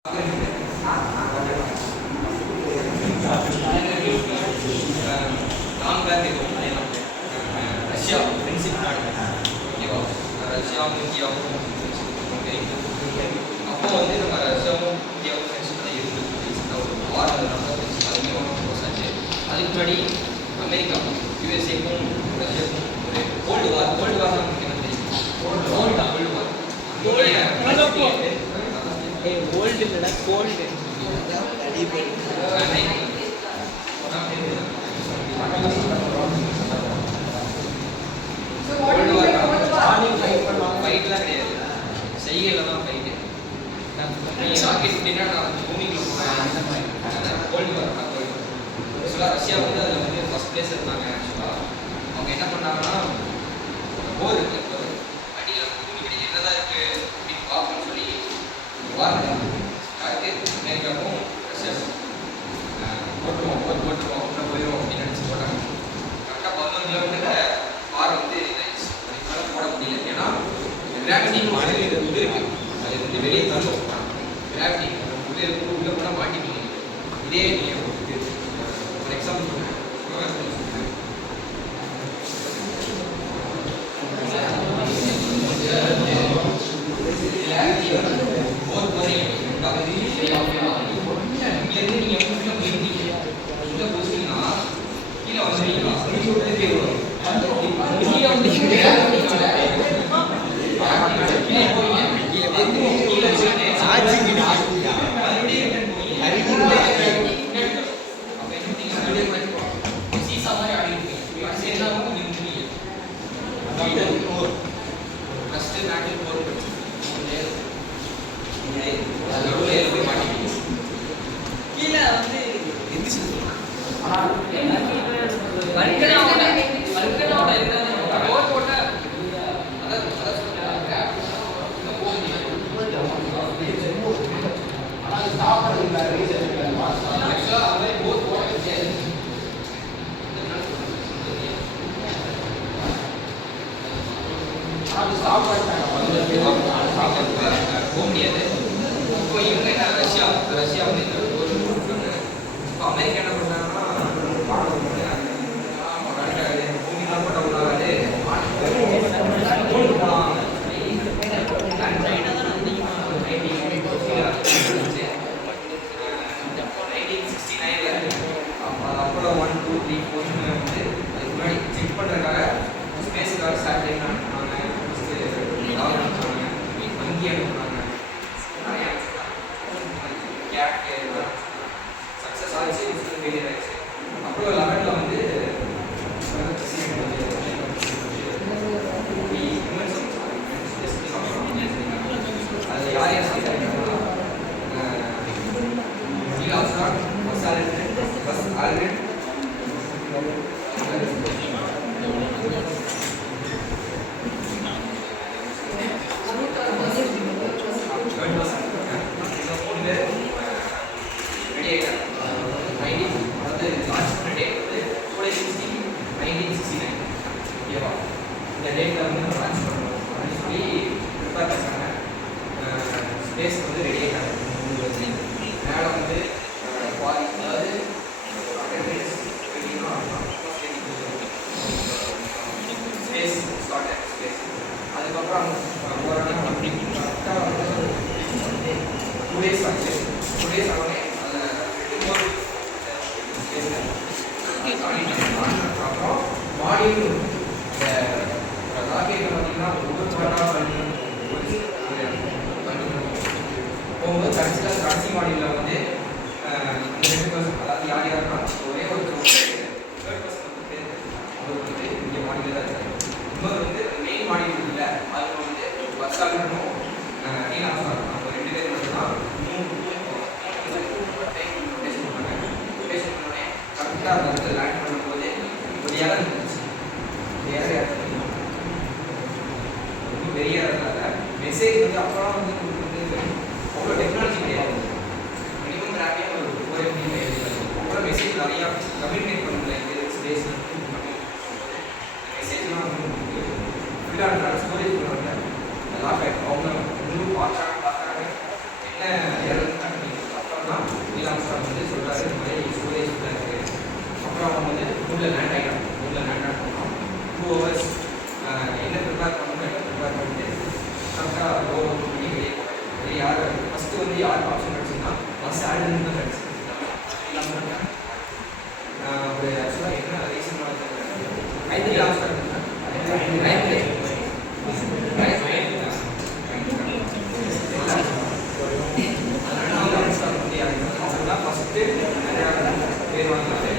Russia friendship நாடு ஓகேவா? ரஷ்யாவும் இந்தியாவும் அப்போ வந்து நம்ம ரஷ்யாவும் இந்தியாவும் ஃப்ரெண்ட்ஷிப் தான் இருந்தது. ஒரு வாரம் அதுக்கு முன்னாடி அமெரிக்கா யூஎஸ்ஏக்கும் ரஷ்யாவுக்கும் ஒரு கோல்டு வார் தான் நமக்கு என்ன தெரியும். ஓல்டு இல்லடா கோல்டு ஃபைட்லாம் கிடையாது, செய்கையில் தான் ஃபைட்டு. நீங்கள் ராக்கெட் விட்டீங்கன்னா நான் பூமிக்குள்ள போனேன். கோல்டு வார் ஆக்சுவலாக ரஷ்யா வந்து அதில் வந்து ஃபஸ்ட் பிளேஸ் இருந்தாங்க. ஆக்சுவலாக அவங்க என்ன பண்ணாங்கன்னா போர் இருக்கு, அடியில் பூமி கிடையாது என்னதான் இருக்குது அப்படின்னு பார்க்கணும்னு சொல்லி வார் அதுக்கு அமெரிக்காவும் ரஷ்யாவும் போட்டுருவோம் உள்ள போயிடும் அப்படின்னு நினச்சி போட்டாங்க. கரெக்டாக 11 கிலோமீட்டரில் வார் வந்து போட முடியல. ஏன்னா கிராவிட்டின்னு ஒரு இது இருக்குது, அது வந்து வெளியே தள்ளும். கிராவிட்டி உள்ளே போனால் மாட்டிப்பீங்க. இதே நீங்கள் ஒரு எக்ஸாம்பிள் சொல்கிறேன். இங்கேருந்து நீங்கள் உள்ளே போயிருந்தீங்க, உள்ளே போச்சுன்னா கீழே வந்துடுவீங்களா? கீழே வந்து போக முடியாது. இப்போ இவங்க என்ன ரஷ்யா வந்து இப்போ அமெரிக்கா என்ன பண்ணாங்கன்னா பூமிலாம் போட்ட உள்ளாது போகலாம். சைனா தான் அதிகமாக 1969 அப்போலோ 1, 2, 3, 4 வந்து அதுக்கு முன்னாடி செக் பண்ணுறதுக்காக ஸ்பேஸுக்காக சேட்டலைட் அனுப்புனாங்க, வங்கி அனுப்புனாங்க, நிறைய சக்ஸஸ் ஆச்சு, ஃபெயிலியர் ஆயிடுச்சு. அப்புறம் 11 வந்து அதில் யார் யார் சொல்லிட்டாங்கன்னா பஸ் ஆல்ரெடி இந்த டேட்டில் வந்து நம்ம லான்ச் பண்ணணும் அப்படின்னு சொல்லி ப்ரிப்பேர் பண்ணாங்க. ஸ்பேஸ் வந்து ரெடி ஆகிட்டாங்க. மேலே வந்து அதாவது ஸ்பேஸ் ஸ்டார்ட் ஆகிடுச்சு ஸ்பேஸ். அதுக்கப்புறம் போராட்டம் கரெக்டாக வந்து 2 days ஆச்சு. 2 days ஆகவே அதில் 2 more ஸ்பேஸில் அப்புறம் மாடியும் ராக்கெட்டில் பார்த்தீங்கன்னா ஒவ்வொரு பாட்டாக போகும்போது கடைசி மாடியில் வந்து இந்த 2%, அதாவது யார் யாருன்னா ஒரே ஒருத்தர் 3rd person வந்து அவர் வந்து இங்கே மாடியில் தான் இருக்காரு. இன்னொரு வந்து மெயின் மாடியில் இல்லை, அதில் வந்து பஸ் ஆகணும் நீல ஆசாரம் அவங்க 2 பேர் மட்டும்தான். 3 டைம் ரொட்டேஷன் பண்ணாங்க. ரொட்டேஷன் பண்ணோடனே கரெக்டாக அந்த இடத்துல லேண்ட் பண்ணும்போது ஒரு இடம் இருந்துச்சு. இடம் பெரிய இடத்துல மெசேஜ் வந்து அப்போலாம் வந்து அவ்வளோ டெக்னாலஜி கிடையாது. மினிமம் ரேப்பியாக ஒரு 4 MB அப்புறம் மெசேஜ் நிறையா கம்யூனிகேட் பண்ண முடியல. ஸ்பேஸ் மெசேஜ்லாம் வந்து ஃபுல்லாக ஸ்டோரேஜ் பண்ணுவாங்க. லாக் ஆகிடும். அவங்க முழு பார்க்குறாங்க என்ன இடம் வந்து யாருக்கு ஆப்ஷன் கிடச்சுன்னா ஃபஸ்ட் ஆல்டன் தான் கிடச்சி ஒரு ஆக்சுவலாக என்ன ரீசனாக ஐந்து ஆப்ஷன் ஃபஸ்ட்டு பேர் வாங்கினாங்க